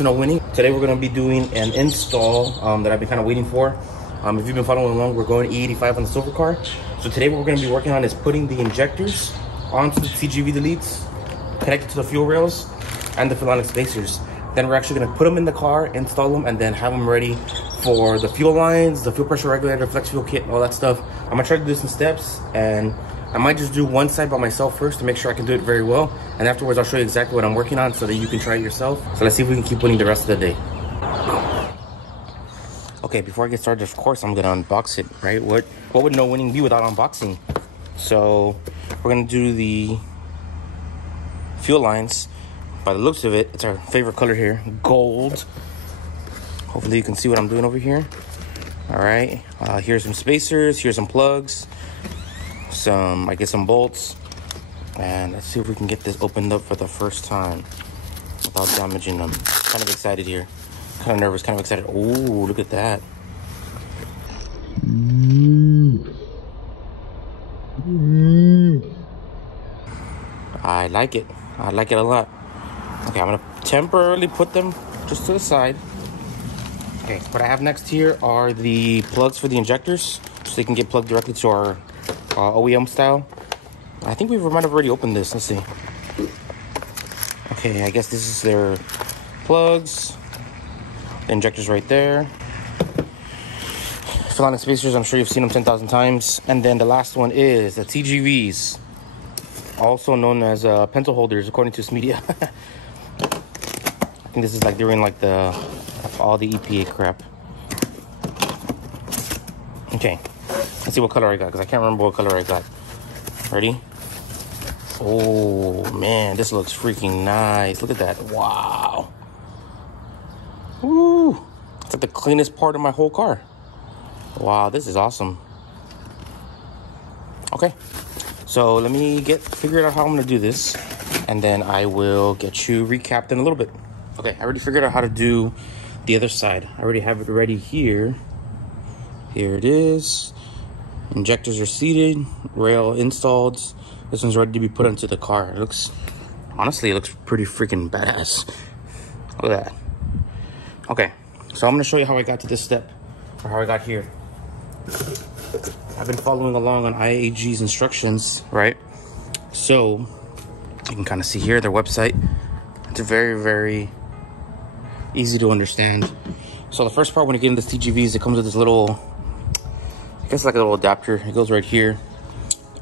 to know winning. Today we're going to be doing an install that I've been kind of waiting for. If you've been following along, we're going E85 on the silver car. So today what we're going to be working on is putting the injectors onto the TGV deletes, connected to the fuel rails and the Filonic spacers. Then we're actually going to put them in the car, install them, and then have them ready for the fuel lines, the fuel pressure regulator, flex fuel kit, all that stuff. I'm going to try to do this in steps, and I might just do one side by myself first to make sure I can do it very well. And afterwards, I'll show you exactly what I'm working on so that you can try it yourself. So let's see if we can keep winning the rest of the day. Okay, before I get started, of course, I'm going to unbox it, right? What would no winning be without unboxing? So we're going to do the fuel lines. By the looks of it, it's our favorite color here, gold. Hopefully you can see what I'm doing over here. All right, here's some spacers, here's some plugs, I guess some bolts, and let's see if we can get this opened up for the first time without damaging them. Kind of excited here, kind of nervous, kind of excited. Oh, look at that. I like it a lot. Okay, I'm gonna temporarily put them just to the side. Okay, what I have next here are the plugs for the injectors, so they can get plugged directly to our OEM style. I think we might have already opened this. Let's see. Okay, I guess this is their plugs. The injectors right there. Filonic spacers, I'm sure you've seen them 10,000 times. And then the last one is the TGVs, also known as pencil holders, according to Smedia. I think this is like during like all the EPA crap. Okay, let's see what color I got, because I can't remember what color I got. Ready? Oh man, this looks freaking nice. Look at that. Wow. Woo. It's like the cleanest part of my whole car. Wow, this is awesome. Okay, so let me figure out how I'm gonna do this, and then I will get you recapped in a little bit. Okay, I already figured out how to do the other side. I already have it ready here. Here it is. Injectors are seated, rail installed. This one's ready to be put into the car. Honestly, it looks pretty freaking badass. Look at that. Okay, so I'm gonna show you how I got to this step, or how I got here. I've been following along on IAG's instructions, right? So you can kind of see here their website. It's very, very easy to understand. So the first part, when you get into this TGVs, it comes with this little, I guess like a little adapter. It goes right here.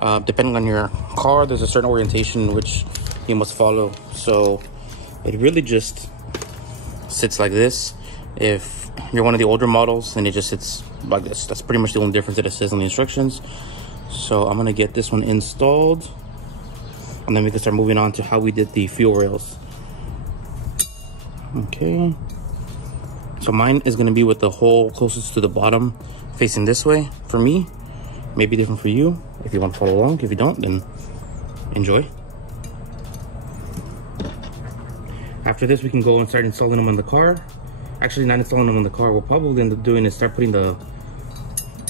Depending on your car, there's a certain orientation which you must follow. So it really just sits like this. If you're one of the older models, then it just sits like this. That's pretty much the only difference that it says on the instructions. So I'm gonna get this one installed, and then we can start moving on to how we did the fuel rails. Okay, so mine is going to be with the hole closest to the bottom, facing this way for me. Maybe different for you if you want to follow along. If you don't, then enjoy. After this, we can go and start installing them on the car. Actually, not installing them on the car. We'll probably end up doing is start putting the,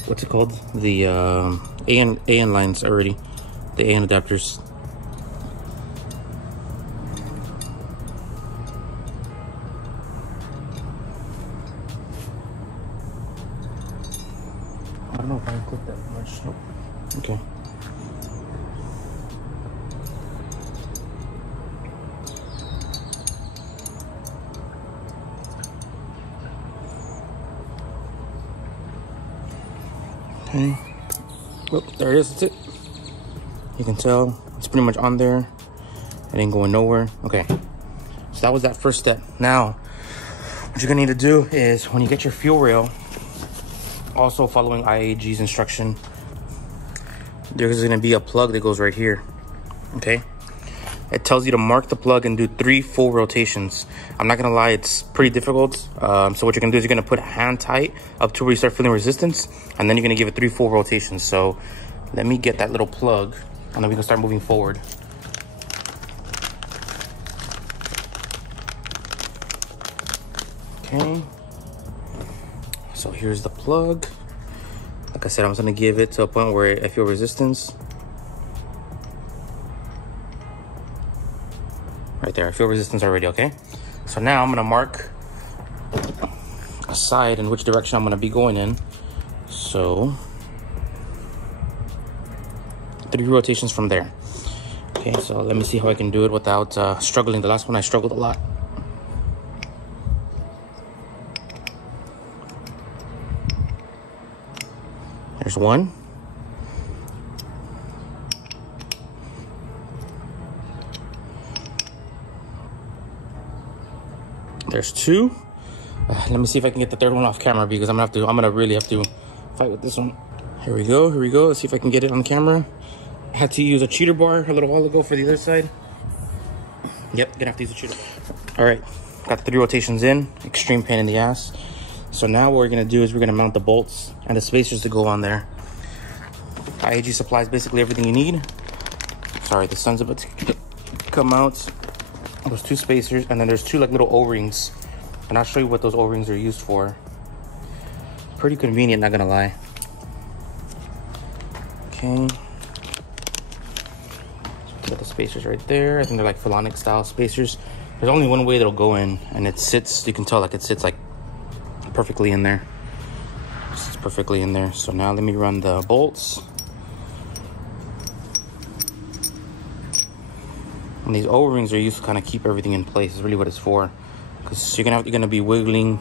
what's it called, the AN lines already, the AN adapters. I don't know if I can clip that much. Nope. Okay. Okay. Oh, there it is. That's it. You can tell it's pretty much on there. It ain't going nowhere. Okay. So that was that first step. Now, what you're gonna need to do is when you get your fuel rail, also following IAG's instruction, there's going to be a plug that goes right here. Okay, it tells you to mark the plug and do 3 full rotations. I'm not gonna lie, it's pretty difficult. So what you're gonna do is you're gonna put hand tight up to where you start feeling resistance, and then you're gonna give it 3 full rotations. So let me get that little plug, and then we can start moving forward. Okay, so here's the plug. Like I said, I'm just gonna give it to a point where I feel resistance. Right there, I feel resistance already, okay? So now I'm gonna mark a side in which direction I'm gonna be going in. So 3 rotations from there. Okay, so let me see how I can do it without struggling. The last one I struggled a lot. There's 1. There's 2. Let me see if I can get the 3rd one off camera, because I'm gonna really have to fight with this one. Here we go. Let's see if I can get it on camera. I had to use a cheater bar a little while ago for the other side. Yep, gonna have to use a cheater bar. All right, got the 3 rotations in. Extreme pain in the ass. So now what we're gonna do is we're gonna mount the bolts and the spacers to go on there. IAG supplies basically everything you need. Sorry, the sun's about to come out. Those 2 spacers, and then there's 2 like little O-rings. And I'll show you what those O-rings are used for. Pretty convenient, not gonna lie. Okay. Got the spacers right there. I think they're like Philonic style spacers. There's only one way that'll go in, and it sits, you can tell like it sits like perfectly in there. It's perfectly in there. So now let me run the bolts. And these O-rings are used to kind of keep everything in place. Is really what it's for, because you're gonna be wiggling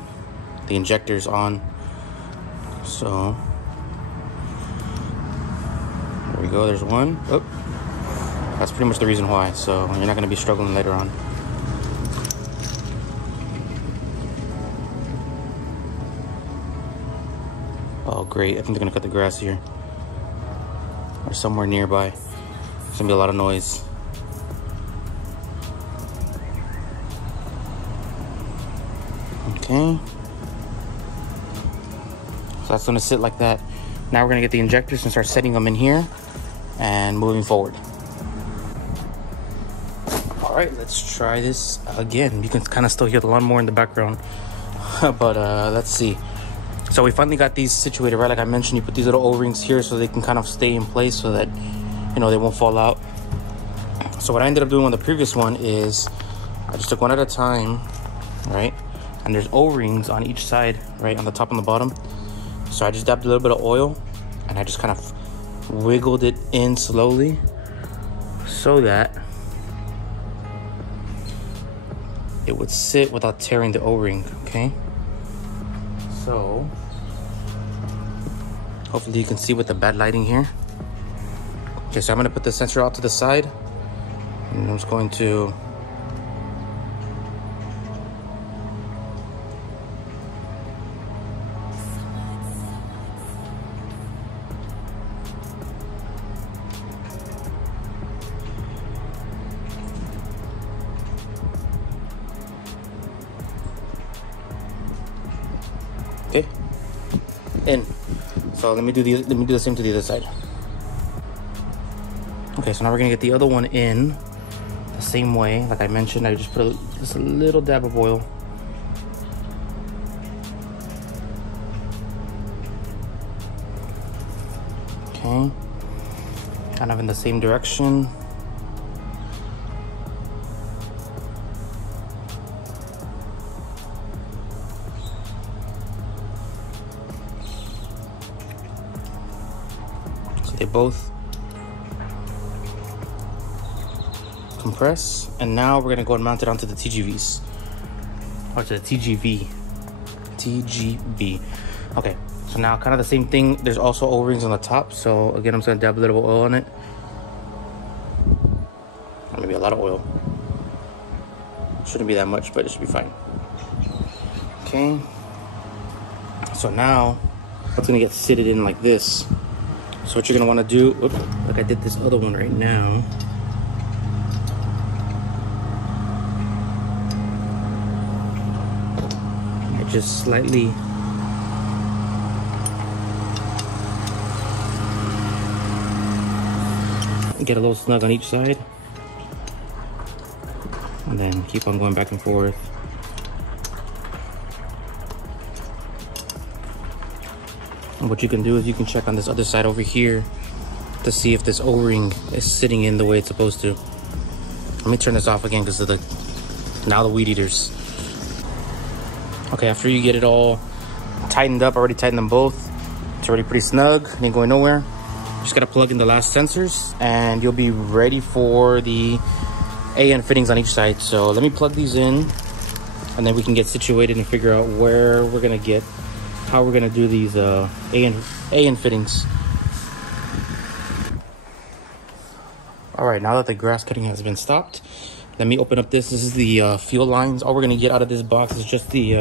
the injectors on. So there we go. There's 1. Oh, that's pretty much the reason why. So you're not gonna be struggling later on. Oh great! I think they're gonna cut the grass here or somewhere nearby. There's gonna be a lot of noise. Okay, so that's gonna sit like that. Now we're gonna get the injectors and start setting them in here and moving forward. All right, let's try this again. You can kind of still hear the lawnmower in the background, but let's see. So we finally got these situated, right? Like I mentioned, you put these little O-rings here so they can kind of stay in place so that, you know, they won't fall out. So what I ended up doing on the previous one is I just took one at a time, right? And there's O-rings on each side, right, on the top and the bottom. So I just dabbed a little bit of oil and I just kind of wiggled it in slowly so that it would sit without tearing the O-ring, okay? So hopefully you can see with the bad lighting here. Okay, so I'm gonna put the sensor out to the side, and I'm just going to okay, in. So let me do the same to the other side. Okay, so now we're gonna get the other one in the same way. Like I mentioned, I just put just a little dab of oil. Okay, kind of in the same direction. They both compress, and now we're gonna go and mount it onto the TGVs, or to the TGV. Okay, so now kind of the same thing. There's also O-rings on the top, so again I'm just gonna dab a little oil on it. Maybe a lot of oil. Shouldn't be that much, but it should be fine. Okay, so now it's gonna get fitted in like this. So what you're gonna wanna do, like I did this other one right now. I just slightly get a little snug on each side. And then keep on going back and forth. And what you can do is you can check on this other side over here to see if this O-ring is sitting in the way it's supposed to. Let me turn this off again because of now the weed eaters. Okay, after you get it all tightened up, I already tightened them both. It's already pretty snug, it ain't going nowhere. Just gotta plug in the last sensors and you'll be ready for the AN fittings on each side. So let me plug these in and then we can get situated and figure out where we're gonna get, how we're gonna do these AN fittings. All right, now that the grass cutting has been stopped, let me open up this. This is the fuel lines. All we're gonna get out of this box is just the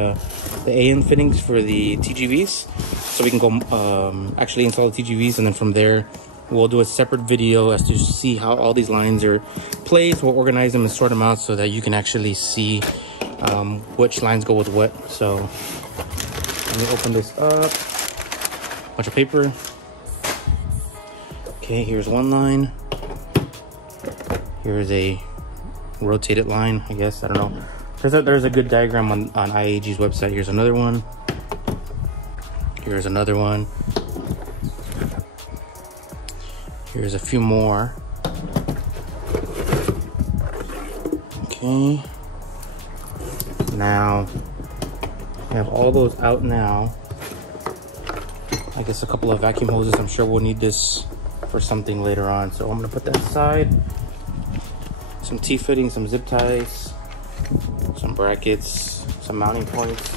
AN fittings for the TGVs. So we can go actually install the TGVs, and then from there, we'll do a separate video as to see how all these lines are placed. We'll organize them and sort them out so that you can actually see which lines go with what. So let me open this up. Bunch of paper. Okay, here's one line. Here's a rotated line, I guess. I don't know. There's a good diagram on IAG's website. Here's another one. Here's another one. Here's a few more. Okay. Now, we have all those out now. I guess a couple of vacuum hoses. I'm sure we'll need this for something later on. So I'm gonna put that aside. Some T-fittings, some zip ties, some brackets, some mounting points,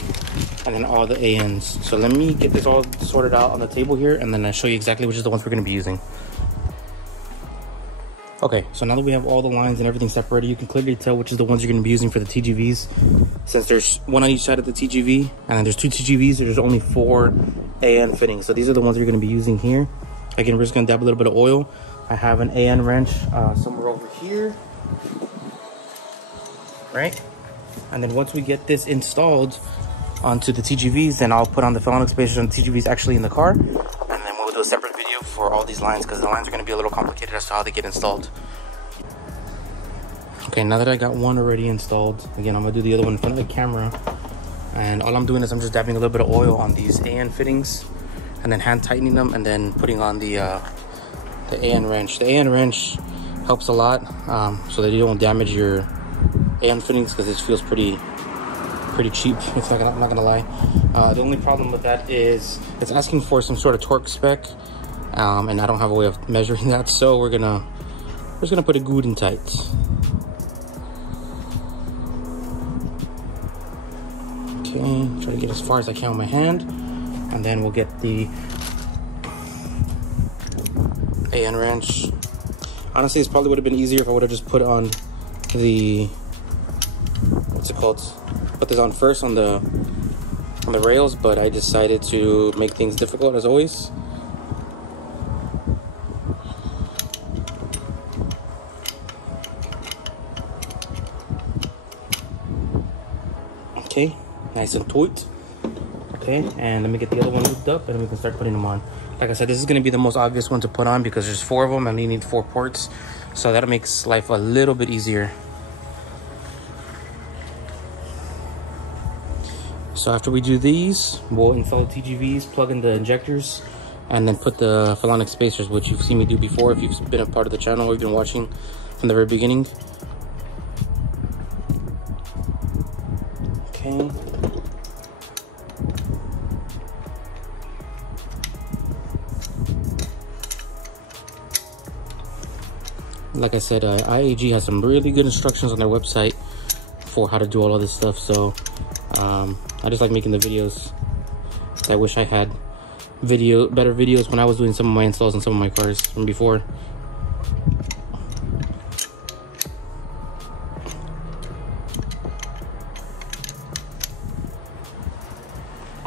and then all the ANs. So let me get this all sorted out on the table here, and then I'll show you exactly which is the ones we're gonna be using. Okay, so now that we have all the lines and everything separated, you can clearly tell which is the ones you're gonna be using for the TGVs. Since there's one on each side of the TGV, and then there's two TGVs, there's only 4 AN fittings. So these are the ones you're gonna be using here. Again, we're just gonna dab a little bit of oil. I have an AN wrench somewhere over here. Right, and then once we get this installed onto the TGVs, then I'll put on the Philonics spacers on the TGVs actually in the car, and then we'll do a separate video for all these lines because the lines are going to be a little complicated as to how they get installed. Okay, now that I got one already installed, again, I'm going to do the other one in front of the camera, and all I'm doing is I'm just dabbing a little bit of oil on these AN fittings and then hand tightening them and then putting on the AN wrench. The AN wrench helps a lot so that you don't damage your AN fittings because this feels pretty cheap. It's not gonna lie. The only problem with that is it's asking for some sort of torque spec, and I don't have a way of measuring that. So we're just gonna put it good and tight. Okay, try to get as far as I can with my hand, and then we'll get the AN wrench. Honestly, this probably would have been easier if I would have just put on the put this on first on the rails, but I decided to make things difficult as always. Okay, nice and tight. Okay, and let me get the other one looped up and then we can start putting them on. Like I said, this is going to be the most obvious one to put on because there's 4 of them and you need 4 ports, so that makes life a little bit easier. So after we do these, we'll install the TGVs, plug in the injectors, and then put the Philonics spacers, which you've seen me do before if you've been a part of the channel or you've been watching from the very beginning. Okay. Like I said, IAG has some really good instructions on their website for how to do all of this stuff, so I just like making the videos. I wish I had better videos when I was doing some of my installs on some of my cars from before.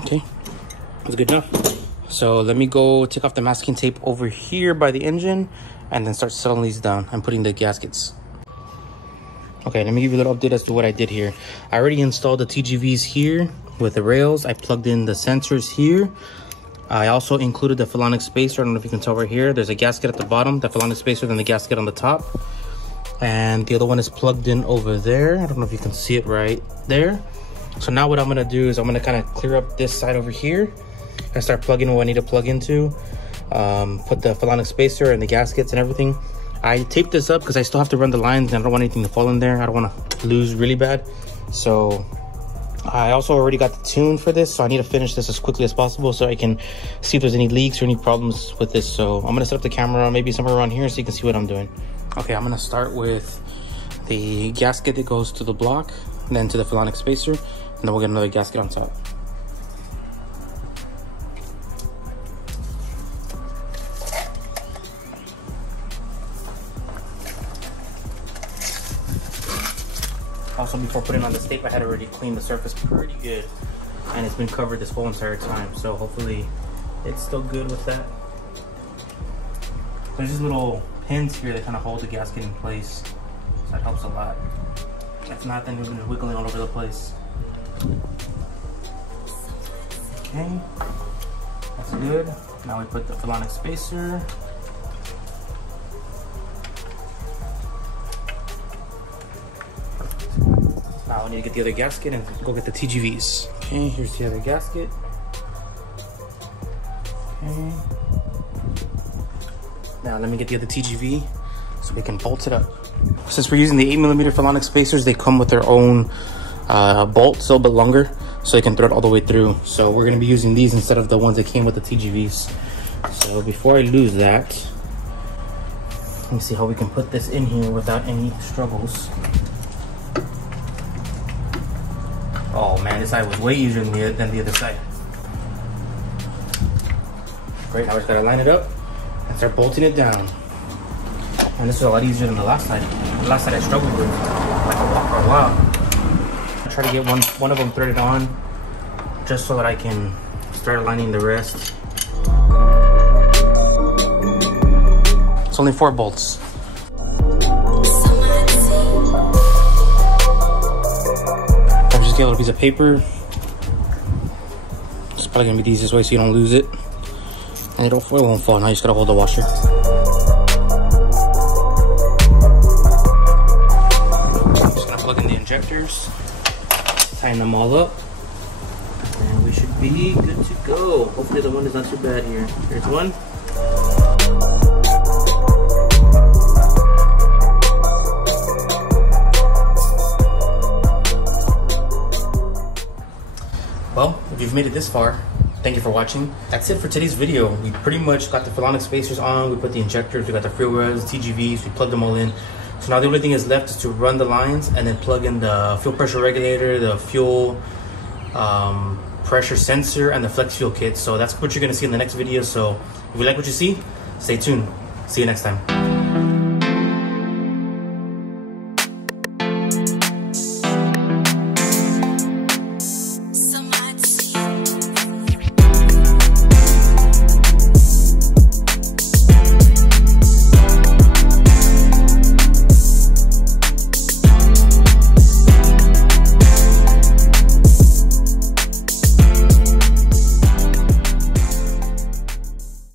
Okay, that's good enough. So let me go take off the masking tape over here by the engine and then start settling these down and putting the gaskets. Okay, let me give you a little update as to what I did here. I already installed the TGVs here with the rails. I plugged in the sensors here. I also included the Philonics spacer. I don't know if you can tell right here. There's a gasket at the bottom, the Philonics spacer, then the gasket on the top. And the other one is plugged in over there. I don't know if you can see it right there. So now what I'm gonna do is I'm gonna kind of clear up this side over here and start plugging what I need to plug into. Put the Philonics spacer and the gaskets and everything. I taped this up because I still have to run the lines and I don't want anything to fall in there. I don't want to lose really bad. So I also already got the tune for this, so I need to finish this as quickly as possible so I can see if there's any leaks or any problems with this. So I'm gonna set up the camera maybe somewhere around here so you can see what I'm doing. Okay, I'm gonna start with the gasket that goes to the block, and then to the Filonic spacer, and then we'll get another gasket on top. Also, before putting on the tape, I had already cleaned the surface pretty good, and it's been covered this whole entire time, so hopefully it's still good with that. There's these little pins here that kind of hold the gasket in place, so that helps a lot. If not, then you're going to be wiggling all over the place. Okay, that's good. Now we put the Filonic spacer. Now we need to get the other gasket and go get the TGVs. Okay, here's the other gasket. Okay. Now let me get the other TGV so we can bolt it up. Since we're using the 8mm Filonic spacers, they come with their own bolt, so a bit longer, so they can thread all the way through. So we're gonna be using these instead of the ones that came with the TGVs. So before I lose that, let me see how we can put this in here without any struggles. Oh man, this side was way easier than the other side. Great, now we just gotta line it up and start bolting it down. And this is a lot easier than the last side. The last side I struggled with like for a while. I try to get one of them threaded on just so that I can start aligning the rest. It's only 4 bolts. Get a little piece of paper. It's probably gonna be the easiest way so you don't lose it, and it won't fall. Now you just gotta hold the washer. Just gonna plug in the injectors, tighten them all up, and we should be good to go. Hopefully the wind is not too bad here. Here's one. Well, if you've made it this far, thank you for watching. That's it for today's video. We pretty much got the Filonic spacers on, we put the injectors, we got the fuel rails, TGVs, we plugged them all in. So now the only thing is left is to run the lines and then plug in the fuel pressure regulator, the fuel pressure sensor, and the flex fuel kit. So that's what you're gonna see in the next video. So if you like what you see, stay tuned. See you next time.